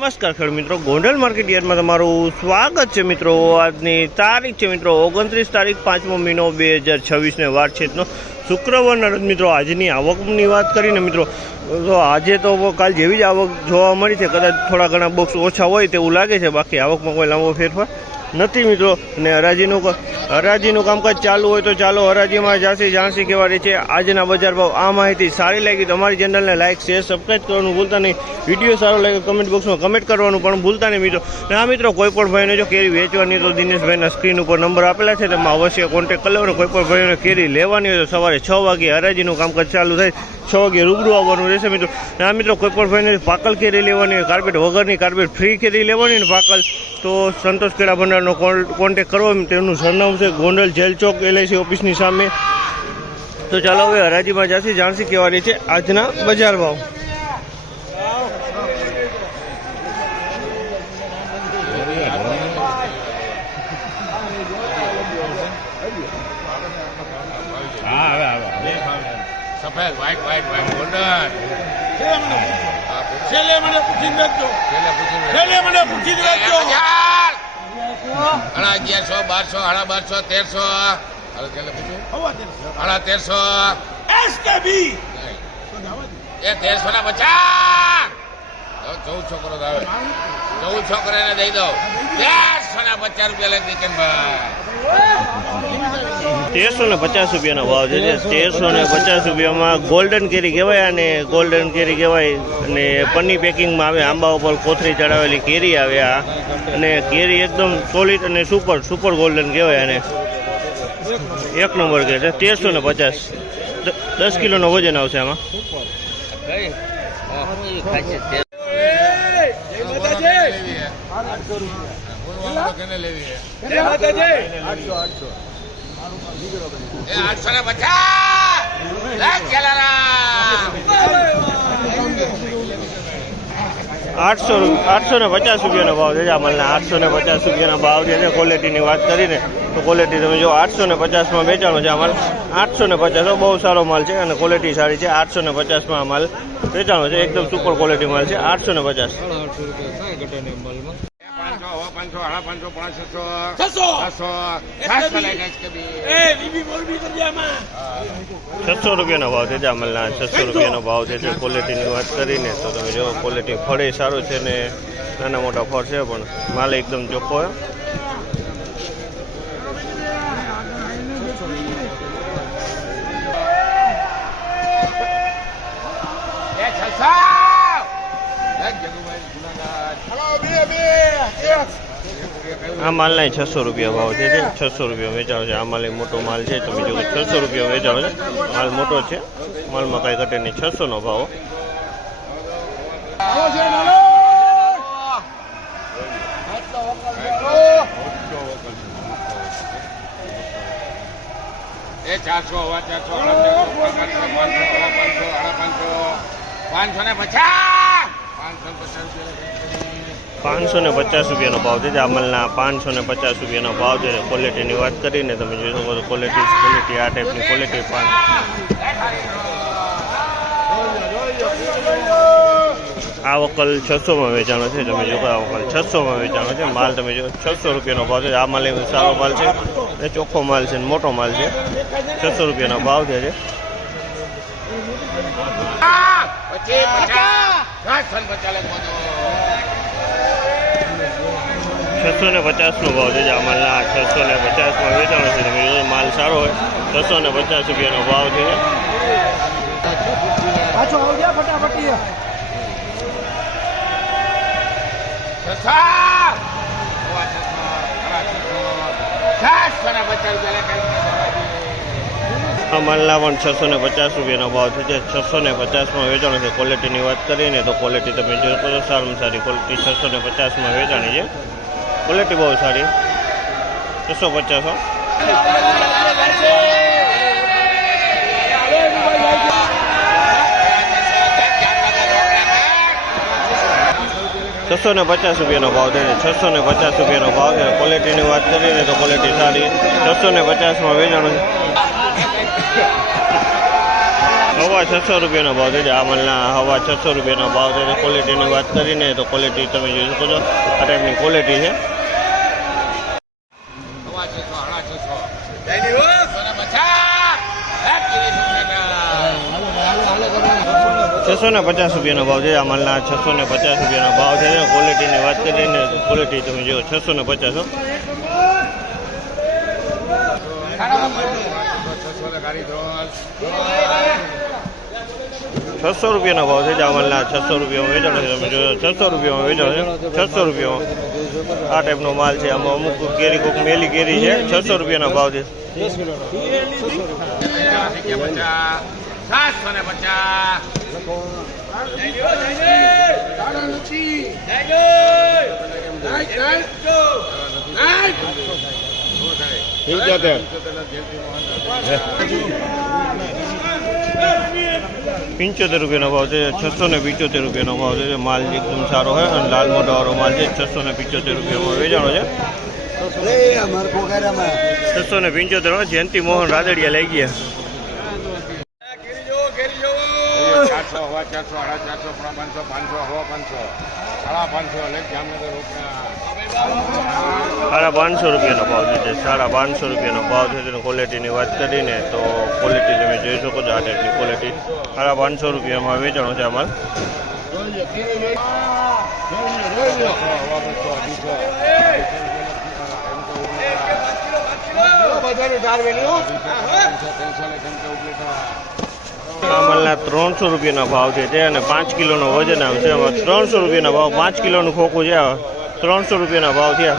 નમસ્કાર ખેડૂત મિત્રો, ગોંડલ માર્કેટ યાર્ડમાં તમારું સ્વાગત છે મિત્રો। આજની તારીખ છે મિત્રો 29 તારીખ 5મો મહિનો 2026 ને વાર છે શુક્રવારના રોજ મિત્રો। આજની આવકની વાત કરીને મિત્રો તો આજે તો કાલ જેવી જ આવક જોવા મળી છે, કદાચ થોડા ઘણા બોક્સ ઓછા હોય તેવું લાગે છે, બાકી આવકમાં કોઈ લાંબો ફેરફાર નથી મિત્રો। ને હરાજીનું કામકાજ ચાલુ હોય તો ચાલો હરાજીમાં જાણસી કેવા રહે છે આજના બજાર ભાવ। આ માહિતી સારી લાગી તો અમારી ચેનલને લાઇક શેર સબસ્ક્રાઈબ કરવાનું ભૂલતા નહીં। વિડીયો સારો લાગે કમેન્ટ બોક્સમાં કમેન્ટ કરવાનું પણ ભૂલતા નહીં મિત્રો। અને આ મિત્રો કોઈ પણ ભાઈને જો કેરી વેચવાની તો દિનેશભાઈના સ્ક્રીન ઉપર નંબર આપેલા છે, તેમાં અવશ્ય કોન્ટેક્ટ કરી લેવાનો। કોઈ પણ ભાઈને કેરી લેવાની હોય તો સવારે 6 વાગે હરાજીનું કામકાજ ચાલુ થાય, 6 વાગે રૂબરૂ આવવાનું રહેશે મિત્રો। અને આ મિત્રો કોઈ પણ ભાઈને પાકલ કેરી લેવાની હોય, કાર્પેટ વગરની, કાર્પેટ ફ્રી કેરી લેવાની ને પાકલ, તો સંતોષ કેળા ભંડારનો કોન્ટેક્ટ કરવો। તેમનું સરનામું છે ગોંડલ જેલ ચોક LIC ઓફિસની સામે। તો ચાલો હવે હરાજીમાં જાણસી કેવા રહી છે આજના બજાર ભાવ। સફેદ વ્હાઈટ ગોલ્ડન છેલ્લે મને પૂછી રાખજો, છેલ્લે મને પૂછી રાખજો। 1100 1200 1300 SKB એ 1300 ના 50 1400 કરો આવે, 1400 કરીને દઈ દો। 1300 ના 50 રૂપિયા લઈ દીકન 1350 રૂપિયાનો ભાવ છે। 1350 રૂપિયામાં ગોલ્ડન કેરી કહેવાય, અને ગોલ્ડન કેરી કહેવાય અને પન્ની પેકિંગમાં આવે, આંબા ઉપર કોથળી ચડાવેલી કેરી આવે આ, અને કેરી એકદમ સોલિડ અને સુપર ગોલ્ડન કહેવાય, અને એક નંબર કે છે। 1350 10 કિલોનો વજન આવશે આમાં। આઠસો ને 50 રૂપિયાનો ભાવ છે આ માલના। 850 રૂપિયાનો ભાવ છે। ક્વોલિટીની વાત કરીને તો ક્વોલિટી તમે જો 850માં વેચાણો છે આ માલ। 850 બહુ સારો માલ છે અને ક્વોલિટી સારી છે। 850માં આ માલ વેચાણો છે, એકદમ સુપર ક્વોલિટી માલ છે। 850 600 રૂપિયાનો ભાવ છે જામલના। 600 રૂપિયાનો ભાવ છે। ક્વોલિટીની વાત કરીને તો તમે જો ક્વોલિટી ફળે સારું છે ને નાના મોટા ફળ છે, પણ માલ એકદમ ચોખ્ખો છે। આ માલના 600 રૂપિયા ભાવ છે। 600 રૂપિયા વેચાણો છે આ માલ। મોટો માલ છે, તમે જો 600 રૂપિયા વેચાણો છે, માલ મોટો છે, માલમાં કાંઈ ઘટે નહીં। 600 નો ભાવ। એ 400 550 રૂપિયાનો ભાવ છે જામલના। 550 રૂપિયાનો ભાવ છે। ક્વોલિટીની વાત કરીને તમે જોઈ શકો છો ક્વોલિટી આ ટાઈપની ક્વોલિટી। આ વકલ 600માં વેચાણો છે, તમે જો આ વકલ 600માં વેચાણો છે માલ। તમે જો 600 રૂપિયાનો ભાવ છે। આ માલ સારો માલ છે, એ ચોખ્ખો માલ છે, મોટો માલ છે। 600 રૂપિયાનો ભાવ છે। 650 નો ભાવ છે જામલના। 650માં વેચાણો છે, તમે જો માલ સારો હોય। 650 રૂપિયાનો ભાવ છે। આ માલના પણ 650 રૂપિયાનો ભાવ છે। 650માં વેચાણો છે। ક્વોલિટીની વાત કરીને તો ક્વોલિટી તમે જોઈ શકો છો, સારામાં સારી ક્વોલિટી 650માં વેચાણી છે। ક્વોલિટી બહુ સારી। 650 650 રૂપિયાનો ભાવ છે। 650 રૂપિયાનો ભાવ છે। ક્વોલિટીની વાત કરીને તો ક્વોલિટી સારી। 650માં વેચાણો છે। હવા 600 રૂપિયાનો ભાવ છે આ માલના હવા 600 રૂપિયાનો ભાવ છે ક્વોલિટીની વાત કરીને તો ક્વોલિટી તમે જોઈ શકો છો આ ટાઈપની ક્વોલિટી છે હવા 650 રૂપિયાનો ભાવ છે આ માલના 650 રૂપિયાનો ભાવ છે ક્વોલિટીની વાત કરીને તો ક્વોલિટી તમે જો 650 600 રૂપિયાનો ભાવ છે આ માલના 600 રૂપિયામાં વેચાણ છે તમે જો 600 રૂપિયામાં વેચાણ છે 600 રૂપિયામાં આ ટાઈપનો માલ છે આમાં અમુક કેરી કોક મેલી કેરી છે 600 રૂપિયાનો ભાવ છે 75 રૂપિયાનો ભાવ છે 675 રૂપિયાનો ભાવ છે માલ એકદમ સારો છે અને લાલ મોઢાવાળો માલ છે 675 રૂપિયામાં વેચાણો છે 675 જયંતિ મોહન રાદડિયા લઈ ગયા 400 હવા 400 450 500 હવા 500 550 લેખ જામનગર રોકડા 550 રૂપિયાનો ભાવ છે 550 રૂપિયાનો ભાવ છે તેની ક્વોલિટીની વાત કરીને તો ક્વોલિટી તમે જોઈ શકો છો આ ટાઈપની ક્વોલિટી 550 રૂપિયામાં વેચાણો છે આ માલ આ માલના 300 રૂપિયાના ભાવ છે અને 5 કિલોનો વજન આવશે એમાં 300 રૂપિયાના ભાવ 5 કિલોનું ખોખું છે 300 રૂપિયાના ભાવ થયા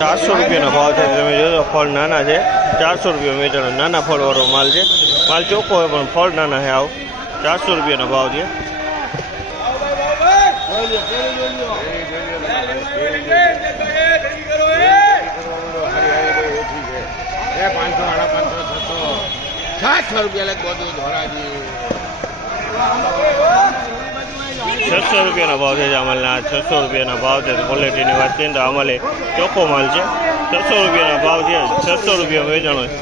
400 રૂપિયાનો ભાવ છે તમે જોજો ફળ નાના છે 400 રૂપિયા વેચાણ નાના ફળવાળો માલ છે માલ ચોખ્ખો હોય પણ ફળ નાના છે આવ 400 રૂપિયાનો ભાવ છે ₹500 લેખ બધું ધોરાજી 600 રૂપિયાનો ભાવ છે અમાલના 600 રૂપિયાના ભાવ છે ક્વોલિટીની વાત કરીએ તો અમાલે ચોખ્ખો માલ છે 600 રૂપિયાના ભાવ છે 600 રૂપિયા વેચાણો છે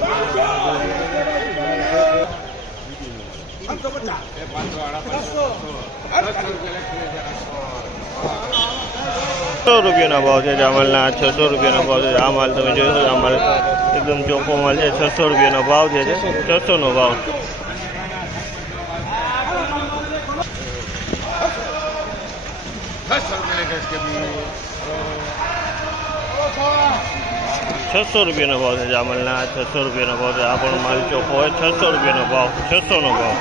600 રૂપિયાના ભાવ છે જામલના 600 રૂપિયાનો ભાવ છે આ માલ તમે જોશો આ માલ એકદમ ચોખ્ખો માલ છે 600 રૂપિયાનો ભાવ છે 600 નો ભાવ 600 રૂપિયાનો ભાવ છે જામલના 600 રૂપિયાનો ભાવ છે આ પણ માલ ચોખ્ખો હોય 600 રૂપિયાનો ભાવ 600 નો ભાવ